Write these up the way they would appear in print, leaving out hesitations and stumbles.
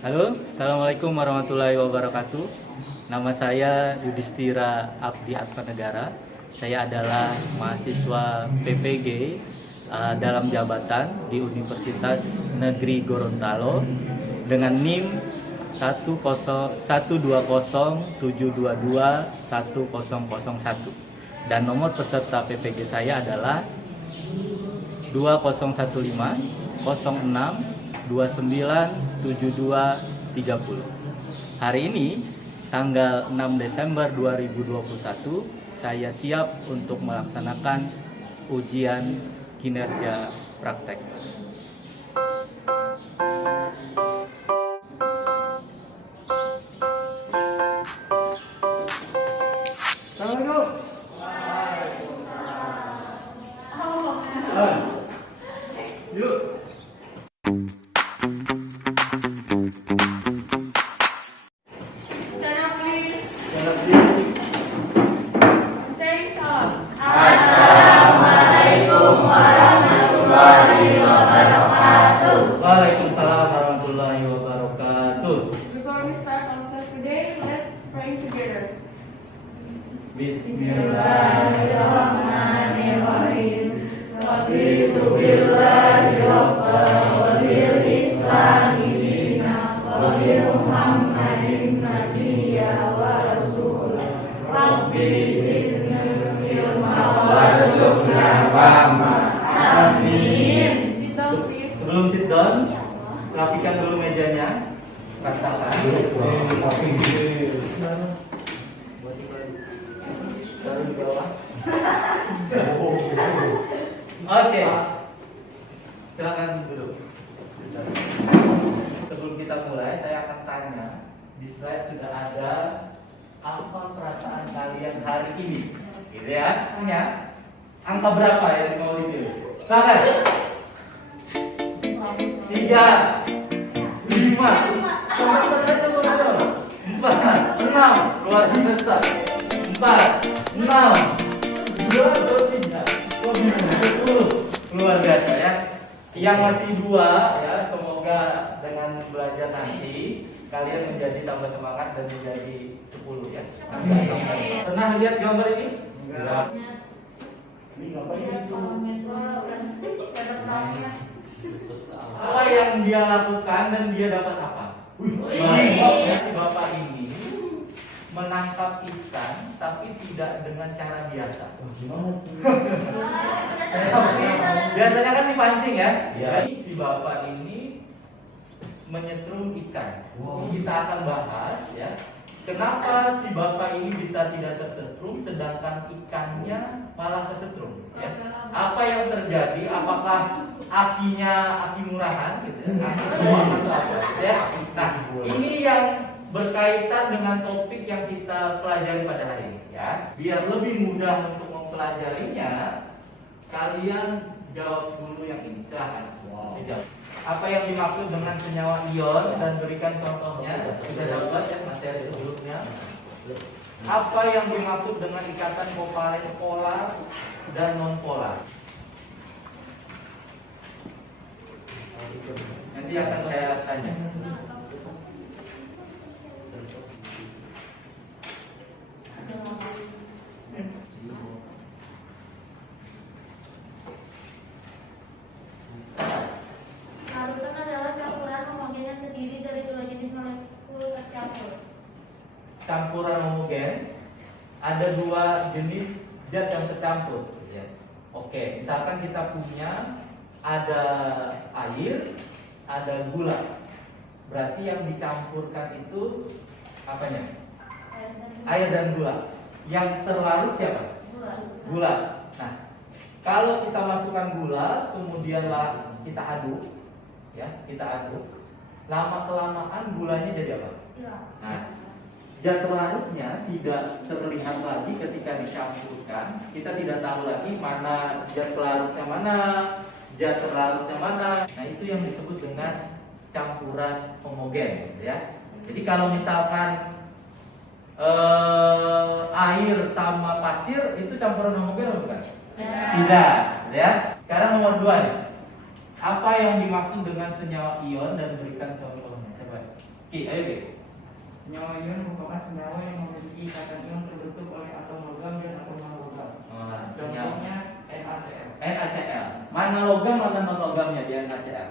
Halo, Assalamualaikum warahmatullahi wabarakatuh. Nama saya Yudhistira Abdi Atmanegara. Saya adalah mahasiswa PPG dalam jabatan di Universitas Negeri Gorontalo dengan NIM 120722101 dan nomor peserta PPG saya adalah 2015 06 297230. Hari ini tanggal 6 Desember 2021 saya siap untuk melaksanakan ujian kinerja praktek. Yuk. Assalamualaikum warahmatullahi wabarakatuh. Waalaikumsalam warahmatullahi wabarakatuh. Before we start our class today, let's pray together. Bismillahirrahmanirrahim. Raditu billahi rabban wa bil islami dinan wa bi Muhammadin nabiyya wa rasulah. Rabbi zidni ilma warzuqna fahma. Amin. Sit down, please. Sebelum sit down, rapikan dulu mejanya. Ratakan. Taruh di bawah. Oke. Silakan duduk. Sebelum kita mulai, saya akan tanya. Di slide sudah ada apa perasaan kalian hari ini? Gitu ya. Tanya. Angka berapa yang mau dipilih? Silakan. 3, 5, 4, 6, luar biasa. 4, 6, 2, 3, 10, luar biasa ya. Yang masih 2 ya, semoga dengan belajar nanti kalian menjadi tambah semangat dan menjadi 10 ya. Pernah lihat gambar ini? Enggak. Ini ngapain itu? Apa yang dia lakukan dan dia dapat apa? Si bapak ini menangkap ikan tapi tidak dengan cara biasa. Biasanya kan dipancing ya. Jadi si bapak ini menyetrum ikan. Kita akan bahas ya. Kenapa si bapak ini bisa tidak tersetrum sedangkan ikannya malah kesetrum? Ya. Apa yang terjadi? Apakah akinya aki murahan gitu ya? Aki semua atau apa? Ya. Nah, ini yang berkaitan dengan topik yang kita pelajari pada hari ini ya. Biar lebih mudah untuk mempelajarinya, kalian jawab dulu yang ini. Silakan. Dijawab. Apa yang dimaksud dengan senyawa ion dan berikan contohnya? Sudah dapat ya materi sebelumnya. Apa yang dimaksud dengan ikatan kovalen polar dan non polar? Nanti akan saya tanya. Larutan adalah campuran homogen yang terdiri dari dua jenis molekul tercampur. Campuran homogen ada 2 jenis zat yang tercampur ya. Oke, misalkan kita punya ada air, ada gula. Berarti yang dicampurkan itu apanya? Air dan gula. Yang terlarut siapa? Gula. Nah, kalau kita masukkan gula, kemudian kita aduk, ya, kita aduk. Lama kelamaan gulanya jadi apa? Nah, zat terlarutnya tidak terlihat lagi ketika dicampurkan. Kita tidak tahu lagi mana zat pelarutnya mana, zat terlarutnya mana. Nah, itu yang disebut dengan campuran homogen, ya. Jadi kalau misalkan air sama pasir itu campuran homogen atau bukan? Tidak, ya. Sekarang nomor 2 nih. Apa yang dimaksud dengan senyawa ion dan berikan contohnya? Coba. Ki, ayo Ki. Senyawa ion merupakan senyawa yang memiliki ikatan ion terbentuk oleh atom logam dan atom non-logam. Nah, senyawa Contohnya NaCl. NaCl. Mana logam mana non logamnya di NaCl?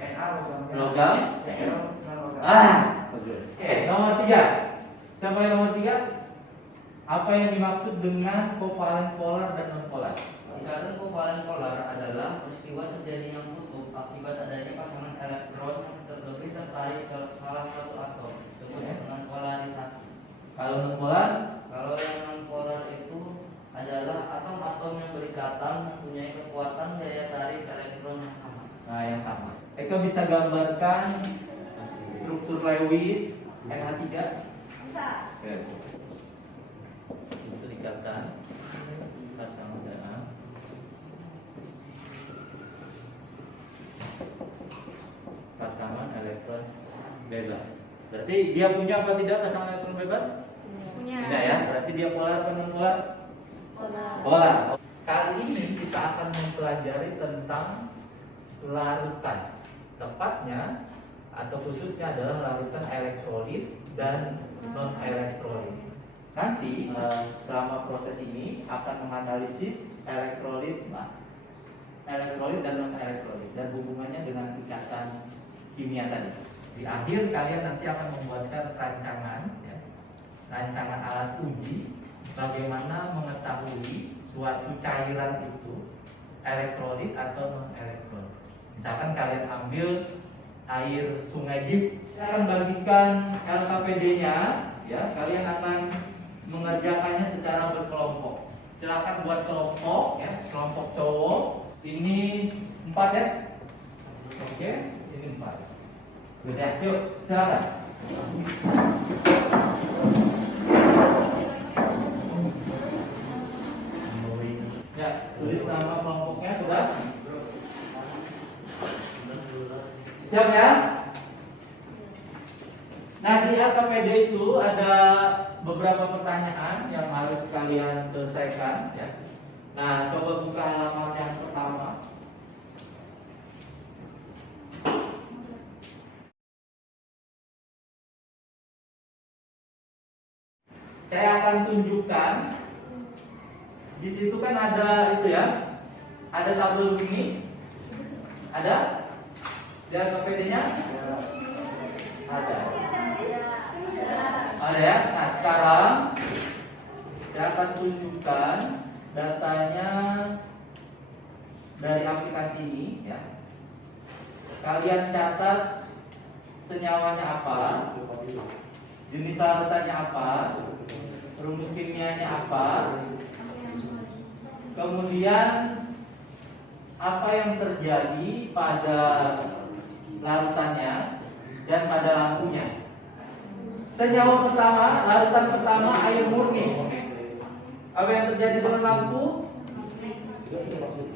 Na logamnya. Logam? Cl non-logam. Bagus. Oke, nomor 3. Siapa yang nomor 3? Apa yang dimaksud dengan kovalen polar dan non polar? Ikatan kovalen polar adalah peristiwa terjadinya kutub akibat adanya pasangan elektron yang lebih tertarik ke salah satu atom, disebut dengan polarisasi. Kalau non polar? Kalau yang non polar itu adalah atom-atom yang berikatan mempunyai kekuatan daya tarik elektron yang sama. Nah, yang sama. Eka bisa gambarkan struktur Lewis NH3? Bisa. Oke. Itu dikatakan pasangan dengan pasangan elektron bebas. Berarti dia punya apa tidak pasangan elektron bebas? Punya. Tidak ya. Berarti dia polar atau non polar? Polar. Polar. Kali ini kita akan mempelajari tentang larutan. Tepatnya atau khususnya adalah larutan elektrolit dan non elektrolit. Nanti selama proses ini akan menganalisis elektrolit dan non elektrolit dan hubungannya dengan ikatan kimia tadi. Di akhir kalian nanti akan membuatkan rancangan, ya, rancangan alat uji bagaimana mengetahui suatu cairan itu elektrolit atau non elektrolit. Misalkan kalian ambil air sungai Jip, saya akan bagikan LKPD-nya, ya, kalian akan mengerjakannya secara berkelompok. Silakan buat kelompok, ya, kelompok cowok. Ini 4 ya. Oke, ini 4. Udah, yuk, silakan. Ya, tulis nama kelompoknya sudah. Siap ya? Nah, di LKPD itu ada beberapa pertanyaan yang harus kalian selesaikan, ya. Nah, coba buka halaman yang pertama. Saya akan tunjukkan. Di situ kan ada itu ya. Ada tabel begini. Ada? Di LKPD-nya? Ada. Ada ya. Nah, sekarang saya akan tunjukkan datanya dari aplikasi ini, ya. Kalian catat senyawanya apa, jenis larutannya apa, rumus kimianya apa, kemudian apa yang terjadi pada larutannya dan pada lampunya. Senyawa pertama, larutan pertama air murni. Apa yang terjadi dengan lampu?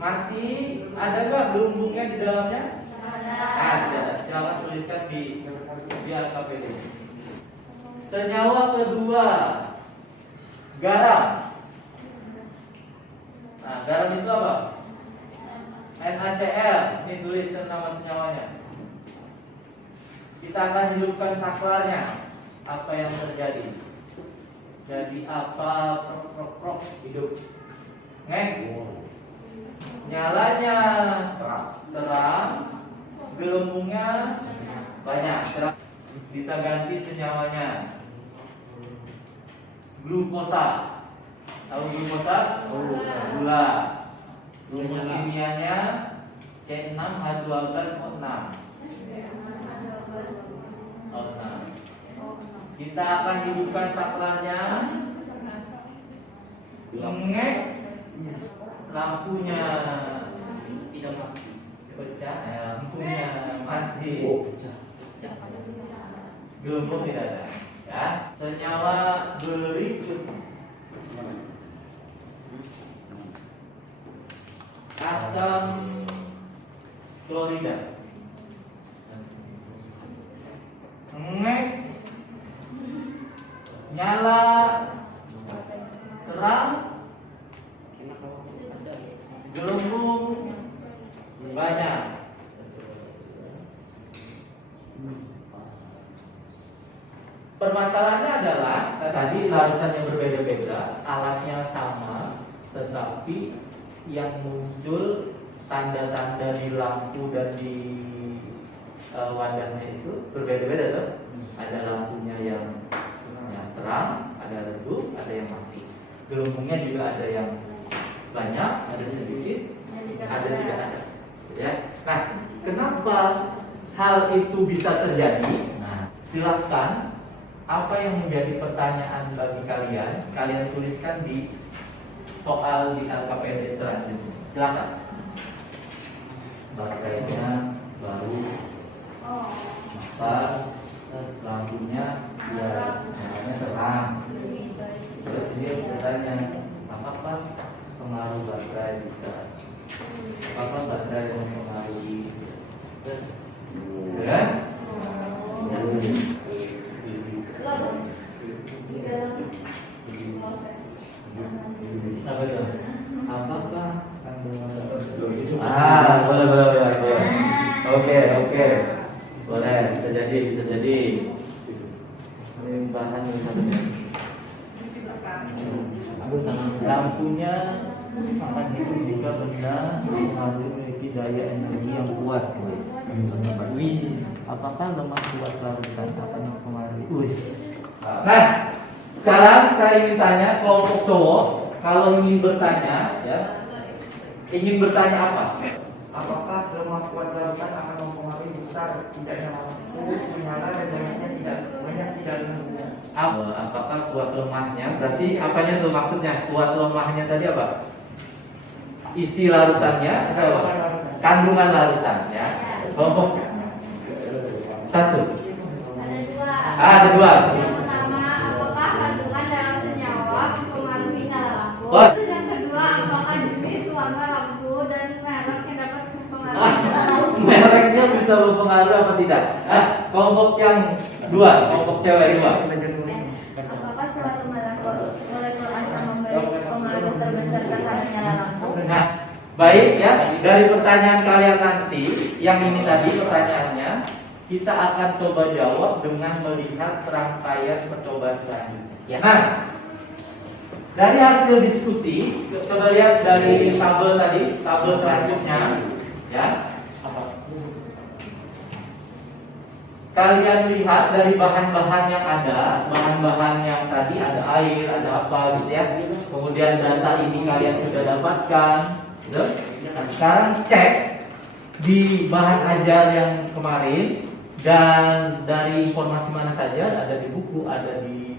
Mati. Ada nggak gelembungnya di dalamnya? Ada. Silakan tuliskan di LKPD. Senyawa kedua, garam. Nah, garam itu apa? NaCl. Ini tulis nama senyawanya. Kita akan hidupkan saklarnya. Apa yang terjadi? Jadi apa? Prok hidup. Ngek. Nyalanya terang, gelembungnya banyak. Terang. Kita ganti senyawanya. Glukosa. Tahu glukosa? Gula. Rumus kimianya C6H12O6. Kita akan hidupkan saklarnya. Mengek. Lampunya tidak mati. Pecah. Lampunya mati. Gelembung tidak ada. Ya. Senyawa berikut. Asam klorida. Ngek. Nyala. Terang. Gelembung banyak. Permasalahannya adalah tadi larutannya berbeda-beda, alatnya sama, tetapi yang muncul tanda-tanda di lampu dan di wadahnya itu berbeda-beda tuh. Ada lampunya yang terang, ada redup, ada yang mati. Gelembungnya juga ada yang banyak, ada sedikit, ada tidak ada. Ya. Nah, kenapa hal itu bisa terjadi? Nah, silahkan apa yang menjadi pertanyaan bagi kalian, kalian tuliskan di soal di LKPD selanjutnya. Silakan. Baterainya baru, maka lampunya ya nyalanya terang. Terus ini bertanya, apakah pengaruh baterai bisa? Apakah baterai mempengaruhi? Ya? Apa itu? Apakah kandungan? Boleh. Oke. Boleh, bisa jadi. Bahan lampunya akan hidup jika benda memiliki daya energi yang kuat. Apakah lemak kuat larutan akan mempengaruhi? Nah, sekarang saya ingin tanya kelompok cowok, kalau ingin bertanya, ya, ingin bertanya apa? Apakah lemak kuat larutan akan mempengaruhi besar tidaknya lampu menyala dan banyaknya tidak lemahnya? Apakah kuat lemahnya? Berarti apanya tuh maksudnya? Kuat lemahnya tadi apa? Isi larutannya atau apa? Kandungan larutan, ya. Kelompok satu. Ada dua. Ada dua. Yang pertama, apakah kandungan dalam senyawa mempengaruhi nyala lampu? Oh. Yang kedua, apakah jenis warna lampu dan merek yang dapat mempengaruhi nyala lampu? Mereknya bisa berpengaruh apa tidak? Kelompok yang dua, kelompok cewek dua. Apakah suatu molekul asam memberi pengaruh terbesar terhadap nyala lampu? Nah, baik ya. Dari pertanyaan kalian nanti, yang ini tadi pertanyaannya, kita akan coba jawab dengan melihat rangkaian percobaan selanjutnya. Nah, dari hasil diskusi, coba lihat dari tabel tadi, tabel selanjutnya, ya. Kalian lihat dari bahan-bahan yang ada, bahan-bahan yang tadi ada air, ada apa gitu ya. Kemudian data ini kalian sudah dapatkan, gitu. Nah, sekarang cek di bahan ajar yang kemarin dan dari informasi mana saja, ada di buku, ada di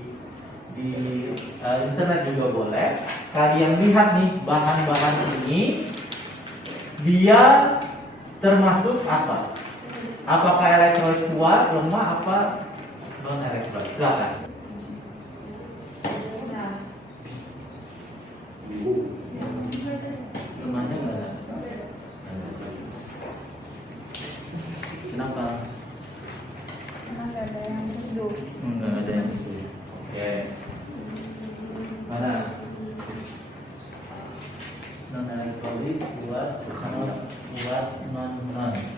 internet juga boleh. Kalian lihat nih bahan-bahan ini, dia termasuk apa? Apakah elektrolit kuat, lemah, apa non elektrolit? Silakan. Lemahnya nggak ada. Kenapa? Karena nggak ada yang hidup. Nggak ada yang itu. Oke. Mana? Non elektrolit kuat, non.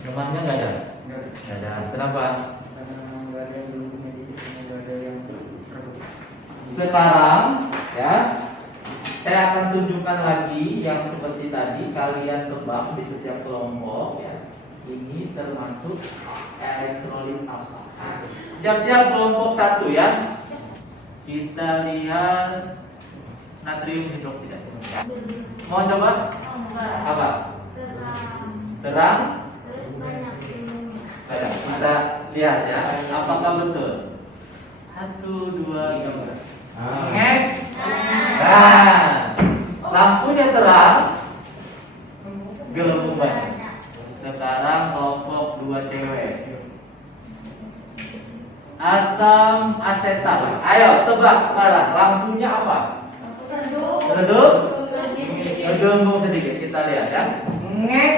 Lemahnya nggak ada. Nggak ada. Kenapa? Karena nggak ada yang belum medis, nggak ada yang terbuka. Sekarang ya, saya akan tunjukkan lagi yang seperti tadi. Kalian tebak di setiap kelompok ya. Ini termasuk elektrolit apa? Siap-siap kelompok satu ya. Kita lihat natrium hidroksida. Mau coba? Apa? Terang? Terus banyak minum. Baik, kita lihat ya. Apakah betul? 1, 2, 3. Ngek. Nah, lampunya terang, gelembung banyak. Sekarang kelompok 2 cewek. Asam asetat. Ayo tebak sekarang. Lampunya apa? Redup. Gelembung sedikit. Kita lihat ya. Ngek.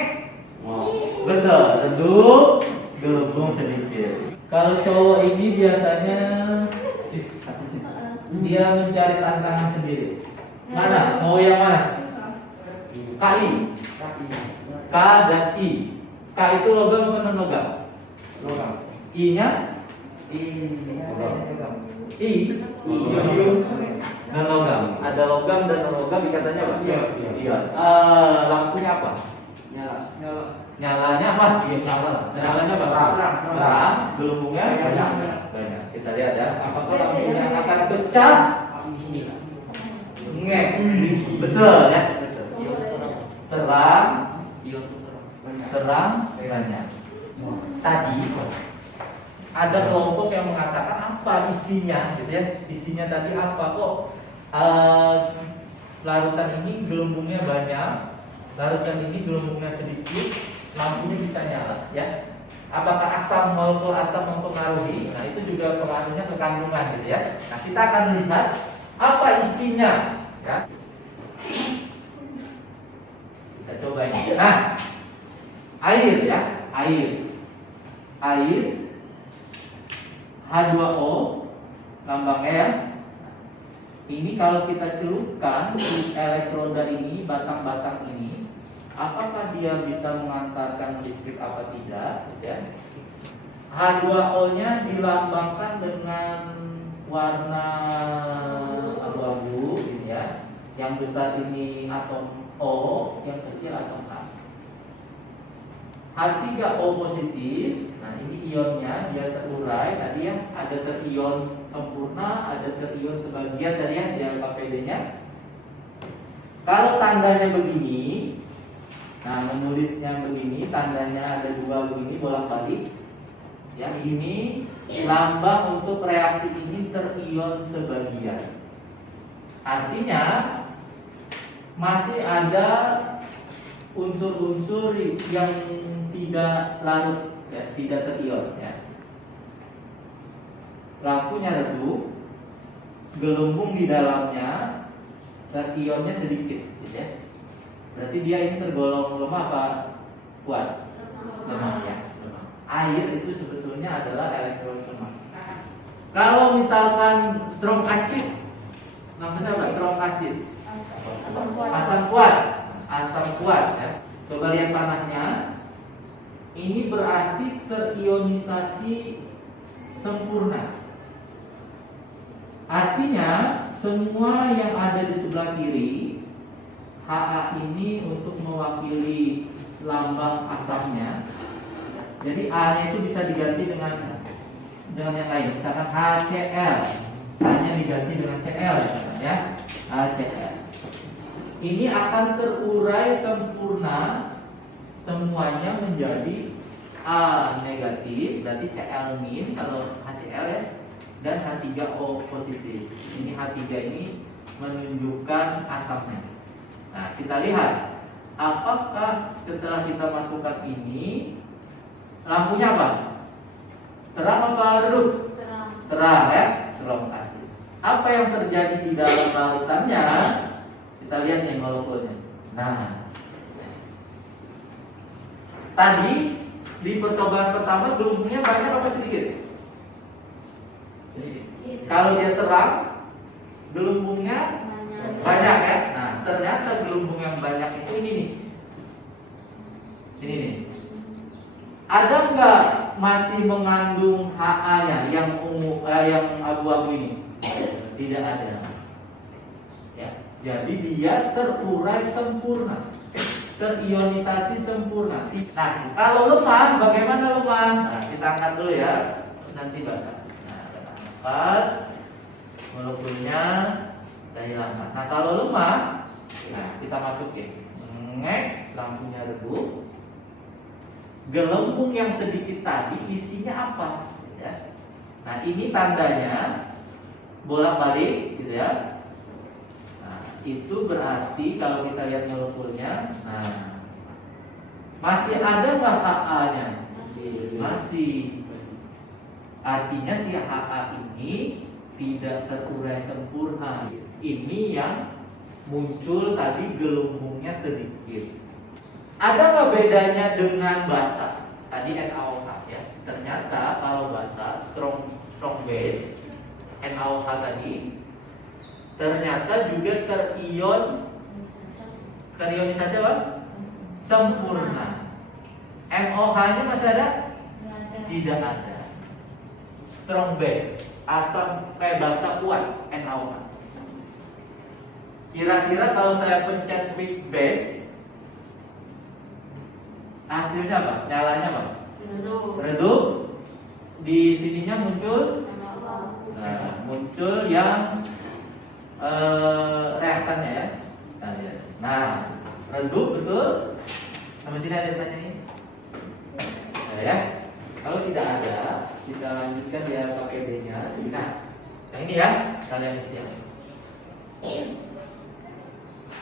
Betul. Redup. Gelembung sedikit. Kalau cowok ini biasanya dia mencari tantangan sendiri. Mana? Mau yang mana? KI. K dan I. K itu logam apa non logam? Logam. I-nya? Logam. ion non logam. Ada logam dan non logam ikatannya apa? Iya. Ion. Lampunya apa? Nyala. Nyalanya apa? Iya, nyalanya apa? Terang. Gelembungnya banyak. Kita lihat ya. Apakah lampunya akan pecah? Api di sini. Ngek. Betul ya. Terang, Ion itu terang. terang banyak. Tadi ada kelompok yang mengatakan apa isinya, gitu ya? Isinya tadi apa kok? Larutan ini gelembungnya banyak, larutan ini gelembungnya sedikit, lampunya bisa nyala, ya? Apakah molekul asam mempengaruhi? Nah itu juga pengaruhnya ke kandungan, gitu ya. Nah kita akan lihat apa isinya, ya? Kita coba ini. Nah, air ya, air H2O lambangnya ya. Ini kalau kita celupkan di elektroda ini, batang-batang ini, apakah dia bisa mengantarkan listrik apa tidak? Ya. H2O-nya dilambangkan dengan warna abu-abu, gitu ya. Yang besar ini atom O, yang kecil atom H. H3O positif, nah ini ionnya dia terurai tadi ya, ada terion sempurna, ada terion sebagian tadi ya, dia KPD-nya. Kalau tandanya begini, nah menulisnya begini, tandanya ada dua begini bolak-balik. Ya ini lambang untuk reaksi ini terion sebagian. Artinya masih ada unsur-unsur yang tidak larut, ya, tidak terion, ya. Lampunya redup, gelembung di dalamnya, terionnya sedikit, gitu ya. Berarti dia ini tergolong lemah apa kuat? Lemah, ya. Lemah. Air itu sebetulnya adalah elektron lemah. Kalau misalkan strong acid, maksudnya apa? Strong acid, asam kuat, ya. Coba lihat panahnya. Ini berarti terionisasi sempurna. Artinya semua yang ada di sebelah kiri, Ha ini untuk mewakili lambang asamnya. Jadi A-nya itu bisa diganti dengan yang lain. Misalkan HCl, A-nya diganti dengan Cl, ya. HCl. Ini akan terurai sempurna, semuanya menjadi A negatif, berarti Cl min kalau HCl ya, dan H3O positif. Ini H3 ini menunjukkan asamnya. Nah, kita lihat apakah setelah kita masukkan ini lampunya apa? Terang apa redup? Terang ya, strong acid. Apa yang terjadi di dalam larutannya? Kita lihat nih molekulnya. Nah, tadi di percobaan pertama gelembungnya banyak apa sedikit? Kalau dia terang, gelembungnya banyak ya. Nah, ternyata gelembung yang banyak itu ini nih. Ini nih. Ada nggak masih mengandung HA-nya yang ungu, yang abu-abu ini? Tidak ada. Ya, jadi dia terurai sempurna, terionisasi sempurna. Nah, kalau lemah, bagaimana lemah? Nah, kita angkat dulu ya, nanti bahas. Nah, kita angkat molekulnya, kita hilangkan. Nah, kalau lemah, nah kita masukin. Ngek, lampunya redup. Gelembung yang sedikit tadi isinya apa? Ya. Nah, ini tandanya bolak-balik, gitu ya. Nah, itu berarti kalau kita lihat molekulnya, nah masih ada nggak HA-nya? Masih. Artinya si HA ini tidak terurai sempurna. Ini yang muncul tadi gelembungnya sedikit. Ada nggak bedanya dengan basa? Tadi NaOH ya. Ternyata kalau basa strong base NaOH tadi ternyata juga terionisasi apa? Sempurna. NOH-nya masih ada? Tidak ada. Strong base. asam basa kuat NaOH. Kira-kira kalau saya pencet quick base, hasilnya apa? Nyalanya apa? Redup. Di sininya muncul, muncul yang reaktannya ya. Nah, redup betul. Sampai sini ada yang tanya ini? Nah, ya. Kalau tidak ada, kita lanjutkan dia pakai B-nya. Nah, yang ini ya, kalian isi.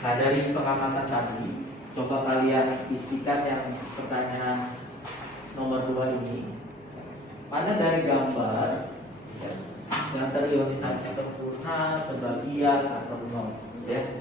Nah, dari pengamatan tadi, coba kalian isikan yang pertanyaan nomor 2 ini. Mana dari gambar yang terionisasi sempurna, sebagian atau nol, ya?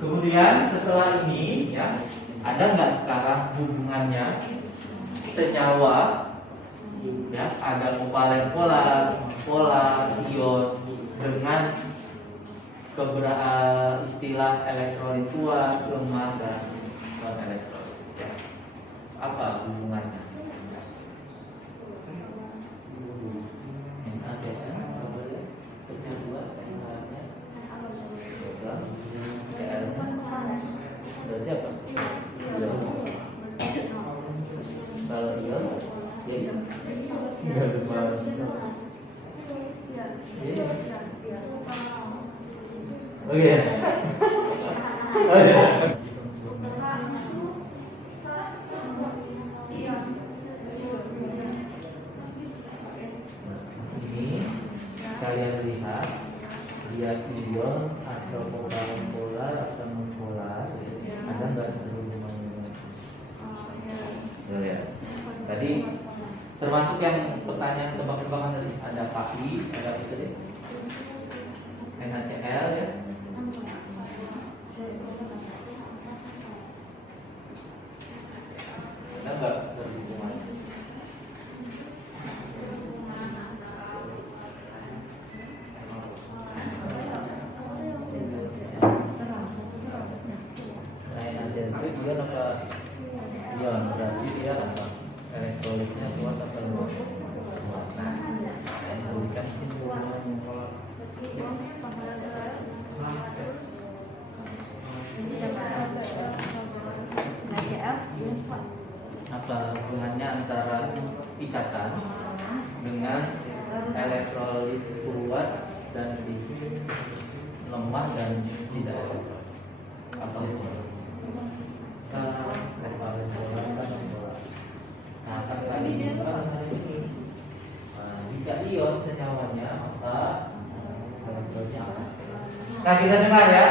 Kemudian setelah ini ya, ada nggak sekarang hubungannya senyawa ya, ada kovalen polar, ion dengan istilah elektrolit kuat, lemah dan non elektrolit ya. Apa hubungannya? Berarti apa? Kalau ion, ya nggak lupa. Oke. Ini kalian lihat dia ion atau kovalen polar atau non polar, ada nggak hubungannya? Ya. Tadi termasuk yang pertanyaan tebak-tebakan tadi, ada PAI, ada apa tadi? NaCl ya. Ada nggak berhubungan? Ion apa? Ion berarti dia apa? Elektrolitnya kuat atau lemah? Nah, saya tuliskan sini apa hubungannya antara ikatan dengan elektrolit kuat dan lemah dan tidak apa jika ion senyawanya maka elektrolitnya apa? Nah, kita dengar ya.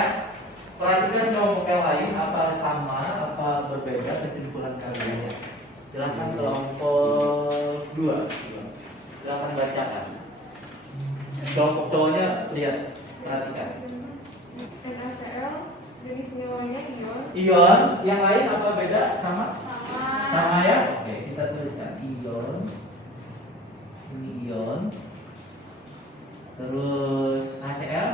Perhatikan kelompok yang lain apa sama apa berbeda kesimpulan kalian. Silakan kelompok 2. Silakan bacakan. Kelompok cowoknya lihat, perhatikan. NaCl jenis senyawanya ion. Ion, yang lain apa beda sama? Sama. Sama ya? Oke, kita tuliskan ion. Ini ion. Terus HCl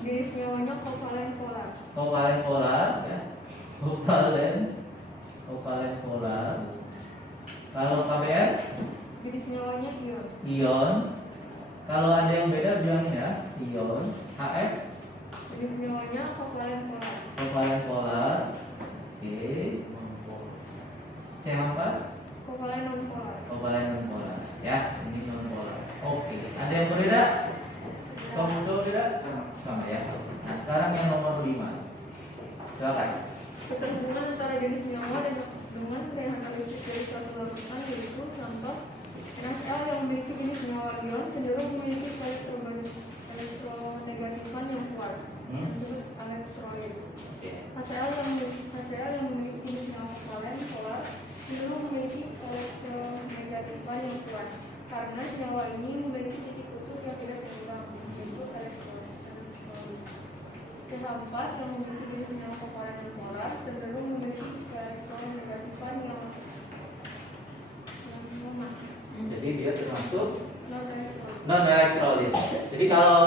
Jenis senyawanya kovalen polar. kovalen polar ya. Kovalen polar. Kalau KBr Jenis senyawanya ion. ion. Kalau ada yang beda bilangin ya. Ion. HF Jenis senyawanya kovalen polar. kovalen polar. Oke. C apa? Kovalen non polar. Kovalen non polar. Ya, ini non polar. Oke. Ada yang berbeda? Kamu tidak? Sama ya. Nah, sekarang yang nomor 5. Silakan. Keterhubungan antara jenis senyawa dengan pH analisis dari suatu larutan yaitu contoh NaCl yang memiliki jenis senyawa ion cenderung memiliki elektronegatifan yang kuat, disebut elektrolit. Oke. HCl yang memiliki jenis senyawa karena senyawa ini memiliki titik putus yang tidak seimbang, yaitu elektrolit. Keempat, yang memiliki jenis senyawa kovalen dan polar cenderung memiliki elektron negatifan yang lemah. Jadi dia termasuk Non-elektrolit. non elektrolit. Jadi kalau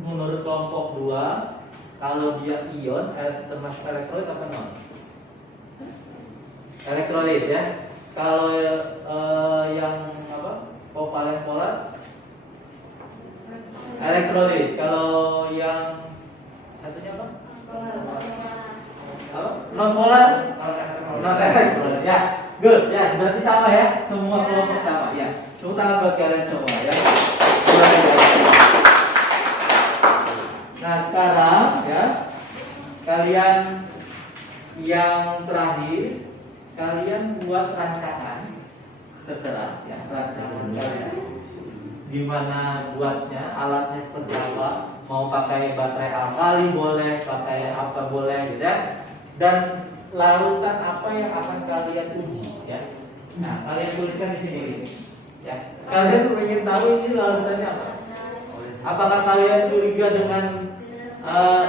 menurut kelompok 2, kalau dia ion termasuk elektrolit apa non? Elektrolit ya. Kalau yang apa? Kovalen polar elektrolit. Kalau yang satunya apa? Apa? Non polar non elektrolit. Ya, good ya. Berarti sama ya. Semua kelompok sama ya. Tepuk tangan buat kalian semua ya. Nah sekarang ya, kalian yang terakhir, kalian buat rancangan, terserah ya, rancangan kalian. Gimana buatnya, alatnya seperti apa, mau pakai baterai alkali boleh, pakai apa boleh gitu ya. Dan larutan apa yang akan kalian uji ya. Nah kalian tuliskan di sini ya. Kalian ingin tahu ini larutannya apa? Apakah kalian curiga dengan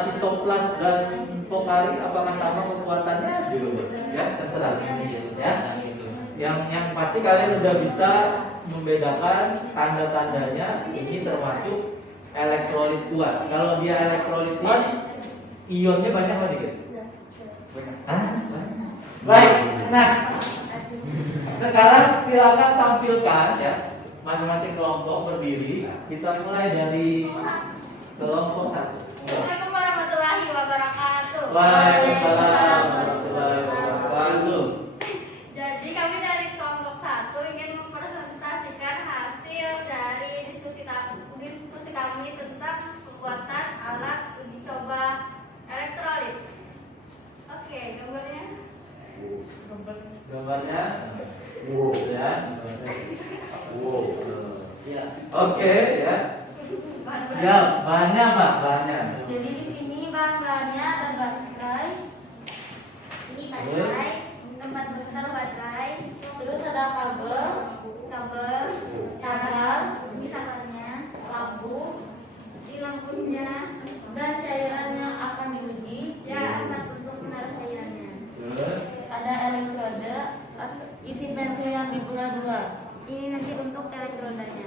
isoplas dan pokari, apakah sama kekuatannya? Belum ya, terserah ya. Yang pasti kalian udah bisa membedakan tanda-tandanya ini termasuk elektrolit kuat. Kalau dia elektrolit kuat, ionnya banyak apa dikit? Hah? Baik. Nah, sekarang silakan tampilkan ya, masing-masing kelompok berdiri. Kita mulai dari kelompok 1. Assalamualaikum warahmatullahi wabarakatuh. Waalaikumsalam warahmatullahi wabarakatuh. Jadi kami dari kelompok 1 ingin mempresentasikan hasil dari diskusi kami tentang pembuatan alat uji coba elektrolit. Oke, gambarnya. Gambarnya wow ya. Wow. Ya. Oke ya. Siap. Bahannya apa? Bahannya. Jadi di sini bahan-bahannya ada baterai. Ini baterai, tempat bertaruh baterai. Terus ada kabel, saklar, ini saklarnya, lampu, ini lampunya, dan cairannya akan diuji. Ya, tempat untuk menaruh cairannya. Terus Ada elektroda, isi pensil yang dibelah-belah. Ini nanti untuk elektrodanya.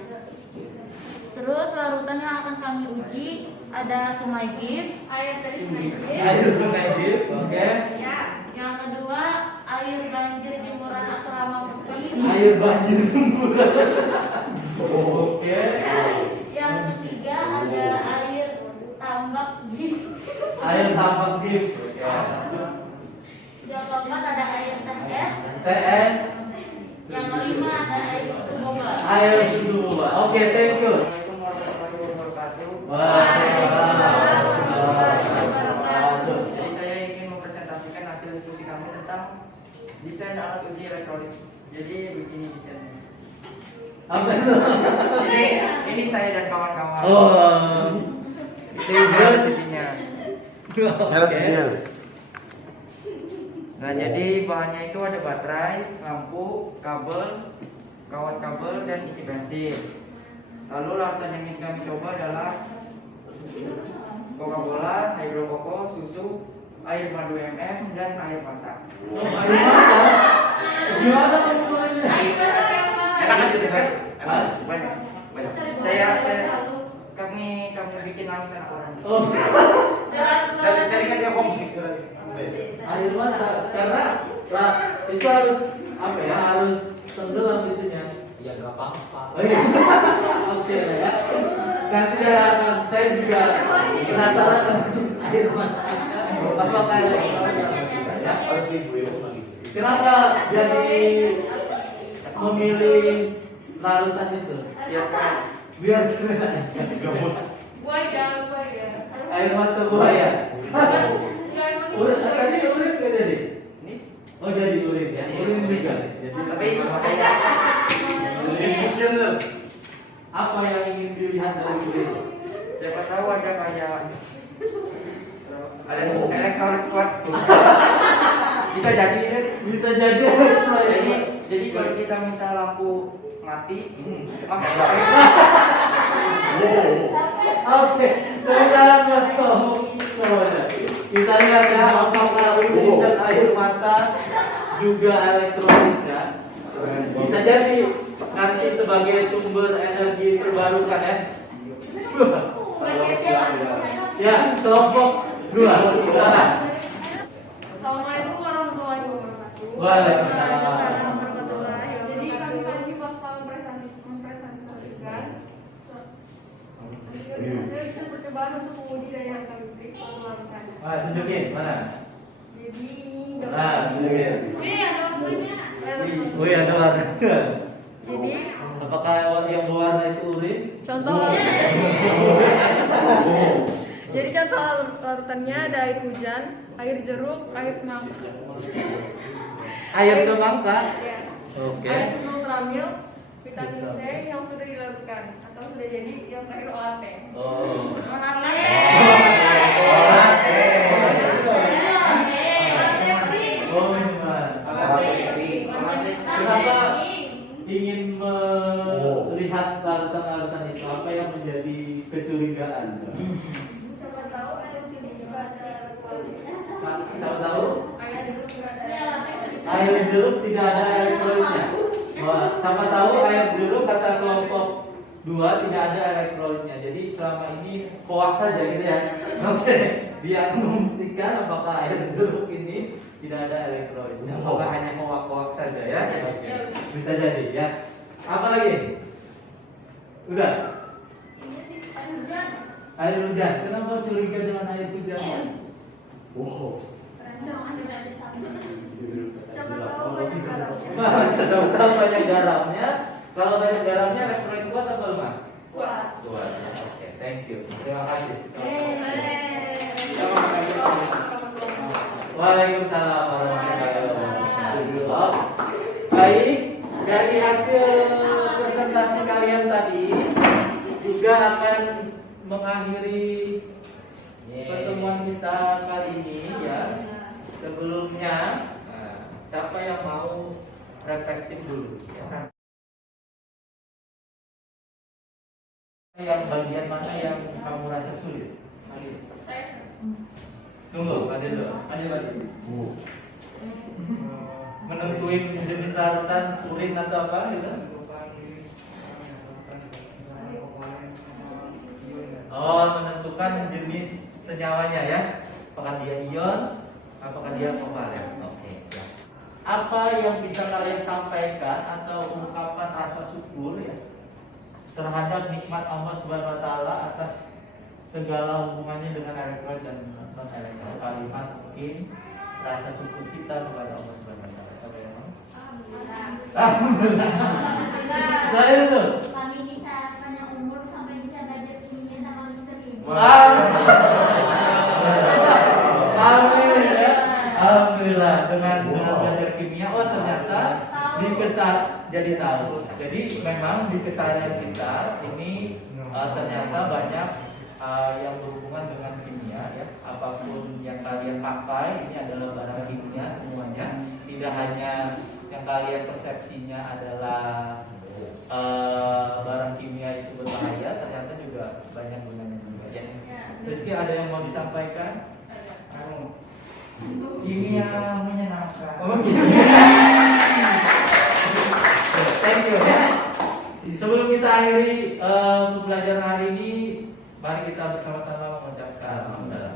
Terus larutan yang akan kami uji ada sungai Gibbs, air dari sungai Gibbs. air sungai Gibbs, oke. Ya. Yang kedua air banjir jemuran asrama Mukti. Air banjir semburan. Oke. Yang ketiga ada air tambak Gibbs. Air tambak Gibbs. Yang keempat ada air TS. TS. Yang kelima ada air susu boba. Air susu boba. Oke, thank you. Jadi saya ingin mempresentasikan hasil diskusi kami tentang desain alat uji elektrolit. Jadi begini desainnya. Apa itu? Ini saya dan kawan-kawan. Oh. Ini alat ujinya. Oke. Nah, jadi bahannya itu ada baterai, lampu, kabel, kawat kabel, dan isi bensin. Lalu larutan yang ingin kami coba adalah Coca-Cola, hidrokoko, susu, air madu MM, dan air mata. Oh, air mata? Gimana pemulainya? Enak kan gitu saya? Enak, banyak. Kami bikin langsung orang. Oh. Sering kan dia homesick Air mata karena itu harus apa ya? Harus tenggelam itunya. Ya nggak apa-apa. Oh iya. Oke ya. Nanti saya juga penasaran air mata. Apakah ya? Harus dibuat lagi. Kenapa jadi memilih larutan itu? Ya, Biar keren. Buaya. Air mata buaya. Enggak emang itu. Tadi urin nggak jadi? ini. Oh jadi urin ya. Urin juga. Jadi Tapi apa yang ingin dilihat dari urin? siapa tahu ada kayak ada elektrolit kuat. Bisa jadi kan? Bisa jadi Jadi kalau kita misal lampu mati, Oke, sekarang semuanya. Kita lihat ya apakah urin dan air mata juga elektrolit ya. Bisa jadi nanti sebagai sumber energi terbarukan ya. Ya, kelompok 2 silakan. Assalamualaikum warahmatullahi wabarakatuh. Waalaikumsalam. Jadi kami lagi bakal mempresentasikan hasil percobaan untuk menguji daya angkat listrik suatu larutan. Tunjukin mana? Jadi ini Tunjukin. gambar. Wih, ada warna. Jadi Apakah yang berwarna itu urin? contoh jadi contoh larutannya ada air hujan, air jeruk, air semangka. Air semangka. Ya. Oke. Air susu tramil, vitamin C yang sudah dilarutkan atau sudah jadi yang terakhir OAT. Oh. Oh, kenapa ingin melihat larutan-larutan itu? Apa yang menjadi kecurigaan? Siapa tahu ada sini juga ada Siapa tahu? Air jeruk Air jeruk tidak ada elektrolitnya. Siapa tahu air jeruk kata kelompok 2 tidak ada elektrolitnya. Jadi selama ini hoax saja gitu ya. Oke, dia akan membuktikan apakah air jeruk ini tidak ada elektrolitnya. Apakah hanya hoax saja ya? Oke. Bisa jadi ya. Apa lagi? Udah. Air hujan. Kenapa curiga dengan air hujan? Siapa tahu banyak garamnya. Kalau banyak garamnya elektrolit kuat atau lemah? kuat. Kuat. Oke, thank you. Terima kasih. Waalaikumsalam warahmatullahi wabarakatuh. Baik, dari hasil presentasi kalian tadi juga akan mengakhiri pertemuan kita kali ini ya. Sebelumnya, siapa yang mau refleksif dulu? Ya. Yang bagian mana yang kamu rasa sulit? Tunggu, ada dulu. Menentuin jenis larutan urin atau apa gitu? Oh, menentukan jenis senyawanya ya. Apakah dia ion, apakah dia kovalen? Oke. Ya. Apa yang bisa kalian sampaikan atau ungkapan rasa syukur ya terhadap nikmat Allah Subhanahu wa taala atas segala hubungannya dengan elektrolit dan non elektrolit? Kalimat mungkin rasa syukur kita kepada Allah Subhanahu wa taala. Siapa yang mau? Alhamdulillah. Saya itu. Kami bisa panjang umur sampai bisa belajar kimia sama Mister Ibu. Alhamdulillah. Alhamdulillah dengan belajar kimia, oh ternyata di jadi tahu. Jadi memang di keseharian kita ini ternyata banyak yang berhubungan dengan kimia ya. Apapun yang kalian pakai ini adalah barang kimia semuanya. Tidak hanya yang kalian persepsinya adalah barang kimia itu berbahaya, ternyata juga banyak gunanya juga ya. Rizky, ada yang mau disampaikan? Kimia menyenangkan. Oh, gitu. Thank you ya. Sebelum kita akhiri pembelajaran hari ini, mari kita bersama-sama mengucapkan alhamdulillah.